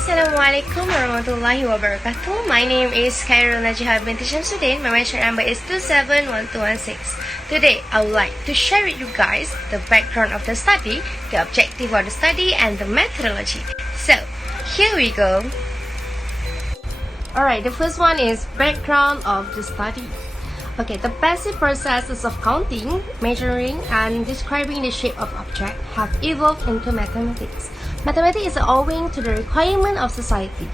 Assalamualaikum warahmatullahi wabarakatuh. My name is Khairul Najihah binti Shamsuddin. My mention number is 271216. Today, I would like to share with you guys the background of the study, the objective of the study, and the methodology. So, here we go. Alright, the first one is background of the study. Okay, the basic processes of counting, measuring, and describing the shape of objects have evolved into mathematics. Mathematics is owing to the requirement of society.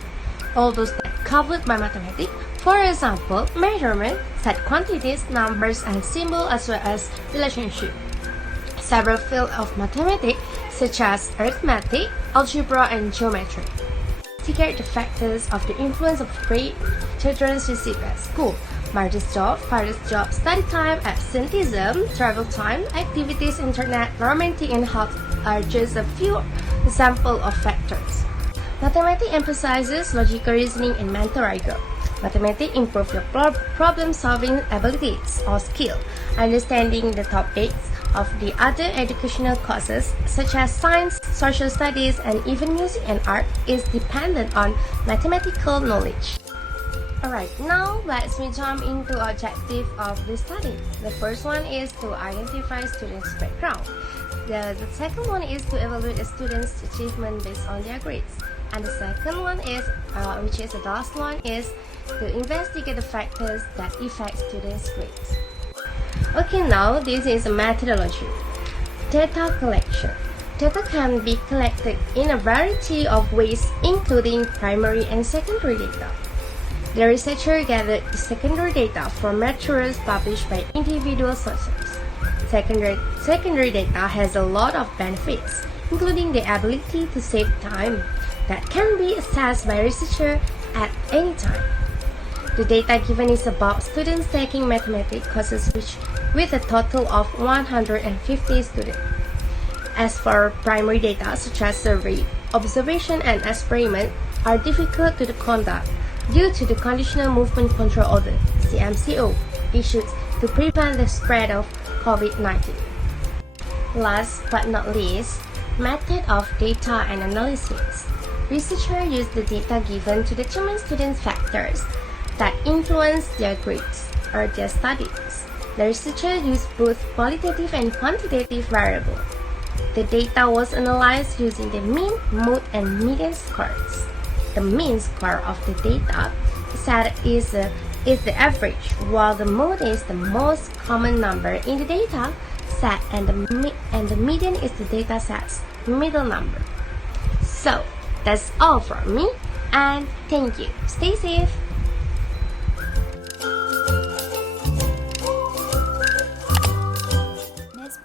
All those that covered by mathematics, for example, measurement, set quantities, numbers, and symbols, as well as relationship. Several fields of mathematics, such as arithmetic, algebra, and geometry, investigate the factors of the influence of grade children's receive at school. Mother's job, father's job, study time, absenteeism, travel time, activities, internet, romantic, and health are just a few examples of factors. Mathematics emphasizes logical reasoning and mental rigor. Mathematics improve your problem-solving abilities or skill. Understanding the topics of the other educational courses such as science, social studies, and even music and art is dependent on mathematical knowledge. Alright, now let's jump into objective of the study. The first one is to identify students' background. The second one is to evaluate a student's achievement based on their grades. And the second one is, which is the last one, is to investigate the factors that affect students' grades. Okay, now this is a methodology. Data collection. Data can be collected in a variety of ways, including primary and secondary data. The researcher gathered the secondary data from materials published by individual sources. Secondary data has a lot of benefits, including the ability to save time that can be accessed by researchers at any time. The data given is about students taking mathematics courses with a total of 150 students. As for primary data, such as survey, observation, and experiment, are difficult to conduct due to the Conditional Movement Control Order (CMCO) issued to prevent the spread of COVID-19. Last but not least, method of data and analysis. Researchers use the data given to determine students' factors that influence their grades or their studies. The researchers used both qualitative and quantitative variables. The data was analyzed using the mean, mode, and median scores. The mean score of the data set is the average, while the mode is the most common number in the data set, and the median is the data set's middle number. So that's all from me, and thank you. Stay safe.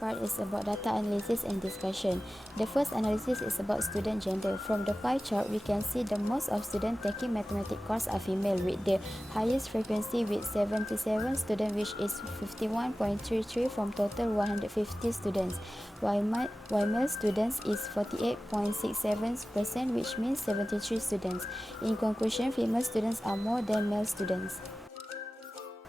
Part is about data analysis and discussion. The first analysis is about student gender. From the pie chart, we can see the most of students taking mathematics course are female, with the highest frequency with 77 students, which is 51.33 from total 150 students, while male students is 48.67%, which means 73 students. In conclusion, female students are more than male students.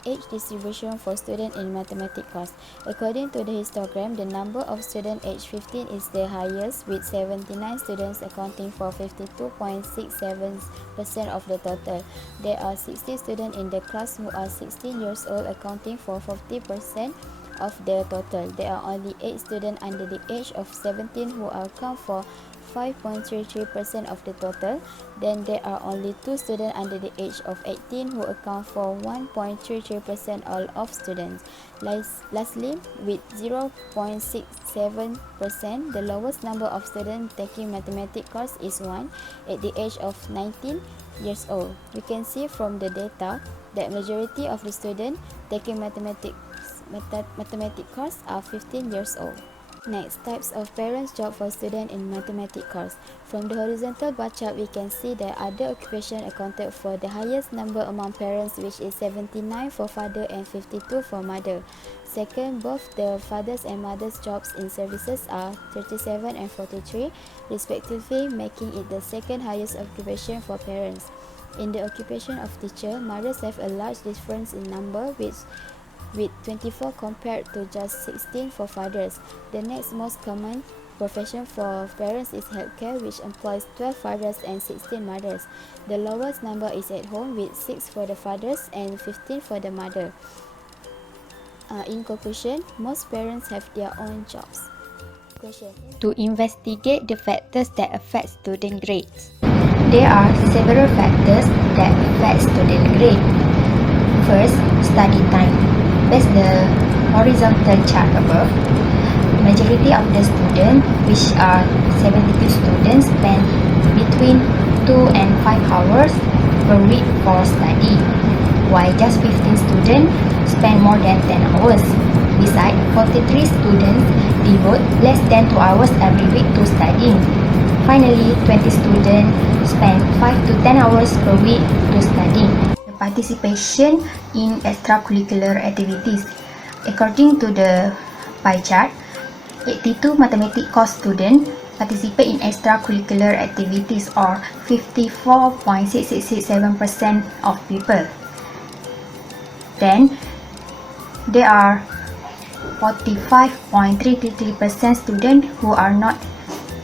Age distribution for students in mathematics course. According to the histogram, the number of students aged 15 is the highest, with 79 students accounting for 52.67% of the total. There are 60 students in the class who are 16 years old, accounting for 40% of the total. There are only 8 students under the age of 17 who account for 5.33% of the total. Then there are only 2 students under the age of 18 who account for 1.33% all of students. Lastly, with 0.67%, the lowest number of students taking mathematics course is 1 at the age of 19 years old. We can see from the data that majority of the students taking mathematics course are 15 years old. Next, types of parents' job for students in mathematics course. From the horizontal bar chart, we can see that other occupation accounted for the highest number among parents, which is 79 for father and 52 for mother. Second, both the fathers and mothers' jobs in services are 37 and 43, respectively, making it the second highest occupation for parents. In the occupation of teacher, mothers have a large difference in number, with 24 compared to just 16 for fathers. The next most common profession for parents is healthcare, which employs 12 fathers and 16 mothers. The lowest number is at home, with 6 for the fathers and 15 for the mother. In conclusion, most parents have their own jobs. Question. To investigate the factors that affect student grades. There are several factors that affect student grade. First, study time. Based the horizontal chart above, majority of the students, which are 72 students, spend between 2 and 5 hours per week for study, while just 15 students spend more than 10 hours. Besides, 43 students devote less than 2 hours every week to studying. Finally, 20 students spend 5 to 10 hours per week to study. Participation in extracurricular activities. According to the pie chart, 82 mathematics course students participate in extracurricular activities, or 54.6667% of people. Then, there are 45.333% students who are not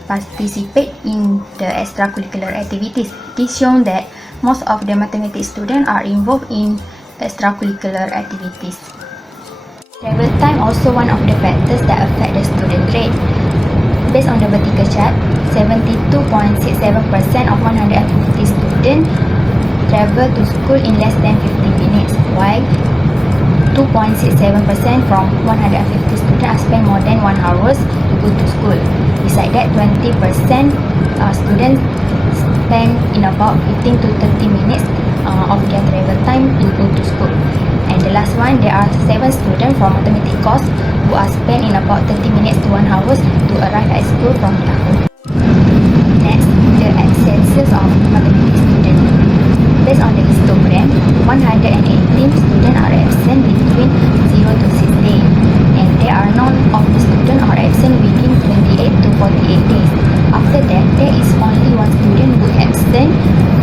participate in the extracurricular activities. This shows that most of the mathematics students are involved in extracurricular activities. Travel time also one of the factors that affect the student grade. Based on the vertical chart, 72.67% of 150 students travel to school in less than 15 minutes, while 2.67% from 150 students are spend more than 1 hour to go to school. Besides that, 20% students spend in about 15 to 30 minutes of their travel time to go to school. And the last one, there are 7 students from mathematics course who are spend in about 30 minutes to 1 hour to arrive at school from their home. Next, the absences of mathematics students. Based on the histogram, 118 students are absent between 0 to 6 days, and there are none of the students are absent within 28 to 48 days. After that, there is only one student who absent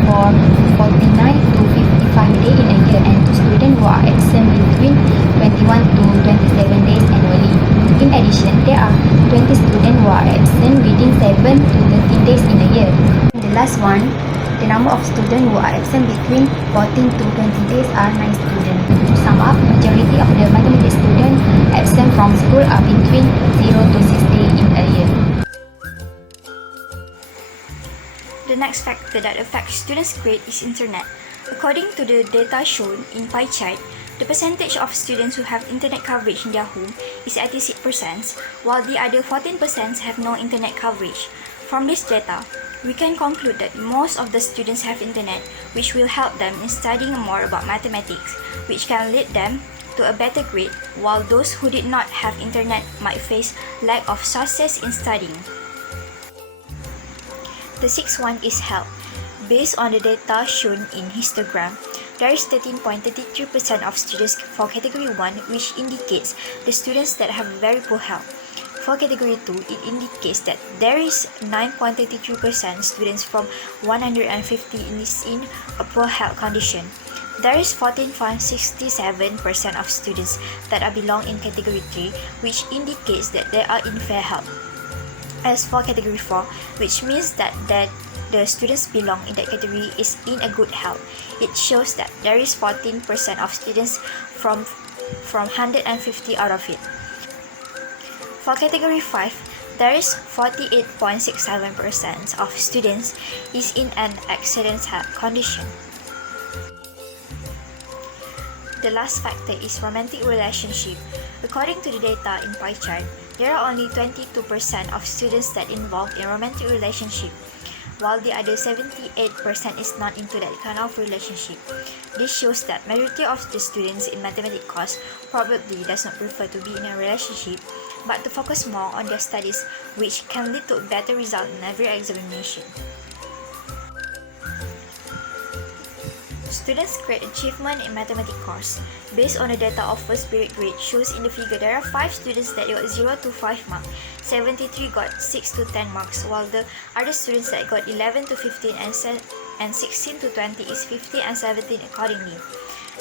for 49 to 55 days in a year, and 2 students who are absent between 21 to 27 days annually. In addition, there are 20 students who are absent within 7 to 13 days in a year. The last one, the number of students who are absent between 14 to 20 days are 9 students. To sum up, majority of the mathematics students absent from school are between 0 to 6 days in a year. The next factor that affects students' grade is internet. According to the data shown in pie chart, the percentage of students who have internet coverage in their home is 86%, while the other 14% have no internet coverage. From this data, we can conclude that most of the students have internet, which will help them in studying more about mathematics, which can lead them to a better grade, while those who did not have internet might face lack of sources in studying. The sixth one is health. Based on the data shown in histogram, there is 13.33% of students for category 1, which indicates the students that have very poor health. For category 2, it indicates that there is 9.33% students from 150 is in a poor health condition. There is 14.67% of students that are belong in category 3, which indicates that they are in fair health. As for category 4, which means that the students belong in that category is in a good health, it shows that there is 14% of students from 150 out of it. For category 5, there is 48.67% of students is in an excellent health condition. The last factor is romantic relationship. According to the data in pie chart, there are only 22% of students that involved in romantic relationship, while the other 78% is not into that kind of relationship. This shows that majority of the students in mathematics course probably does not prefer to be in a relationship, but to focus more on their studies, which can lead to a better result in every examination. Students' grade achievement in mathematics course. Based on the data of first period grade shows in the figure, there are 5 students that got 0 to 5 marks, 73 got 6 to 10 marks, while the other students that got 11 to 15 and 16 to 20 is 50 and 17 accordingly.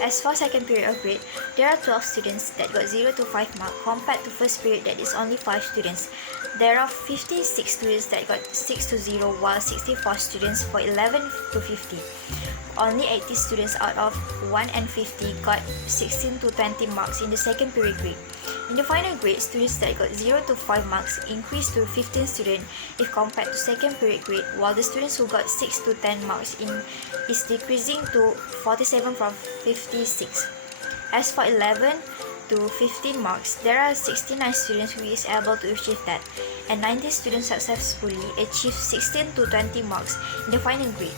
As for second period of grade, there are 12 students that got 0 to 5 marks compared to first period that is only 5 students. There are 56 students that got 6 to 0 while 64 students for 11 to 50. Only 80 students out of 150 got 16 to 20 marks in the second period grade. In the final grade, students that got 0 to 5 marks increased to 15 students if compared to second period grade, while the students who got 6 to 10 marks is decreasing to 47 from 56. As for 11 to 15 marks, there are 69 students who is able to achieve that, and 19 students successfully achieved 16 to 20 marks in the final grade.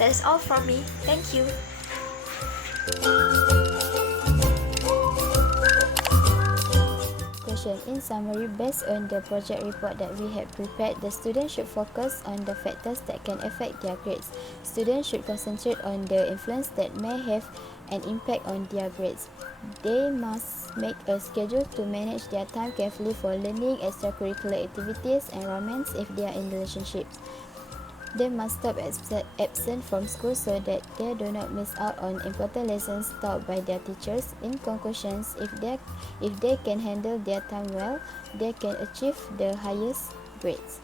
That is all from me. Thank you. Question. In summary, based on the project report that we have prepared, the students should focus on the factors that can affect their grades. Students should concentrate on the influence that may have an impact on their grades. They must make a schedule to manage their time carefully for learning, extracurricular activities, and romance if they are in relationships. They must stop absent from school so that they do not miss out on important lessons taught by their teachers. In conclusion, if they can handle their time well, they can achieve the highest grades.